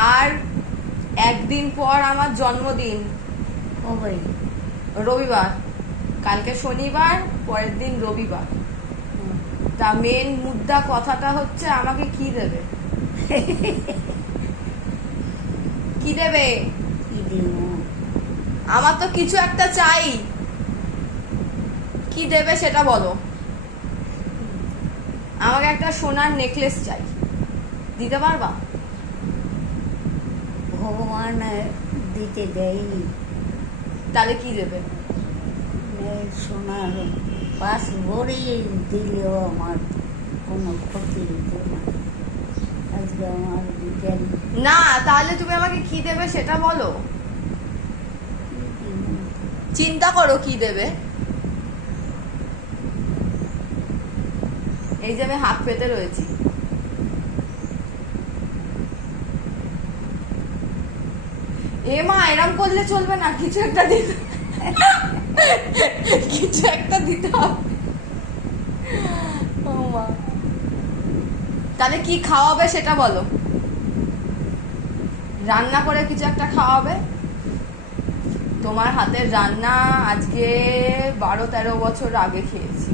আর একদিন পর আমার জন্মদিন। কবে রবিবার। কালকে শনিবার পরের দিন রবিবার। তা মেন মুদ্রা কথাটা হচ্ছে আমাকে কি দেবে? কি দেবে? আমার তো কিছু একটা চাই। কি দেবে সেটা বলো। আমাকে একটা সোনার নেকলেস চাই। দিতে পারবা? ভগবান দিতে দেয়নি তাহলে কি দেবে? সোনার পাশ ভরিয়ে দিলেও আমার কোনো ক্ষতি হতো না। আজকে আমার বিজ্ঞান না তাহলে তুমি আমাকে কি দেবে সেটা বলো। চিন্তা করো কি দেবে। এই যে আমি হাত পেতে রয়েছি। এ মা এরম করলে চলবে না, কিছু একটা দিতে কিছু একটা দিতে। তাহলে কি খাওয়াবে সেটা বলো? রান্না করে কিছু একটা খাওয়াবে? তোমার হাতের রান্না আজকে বারো তেরো বছর আগে খেয়েছি।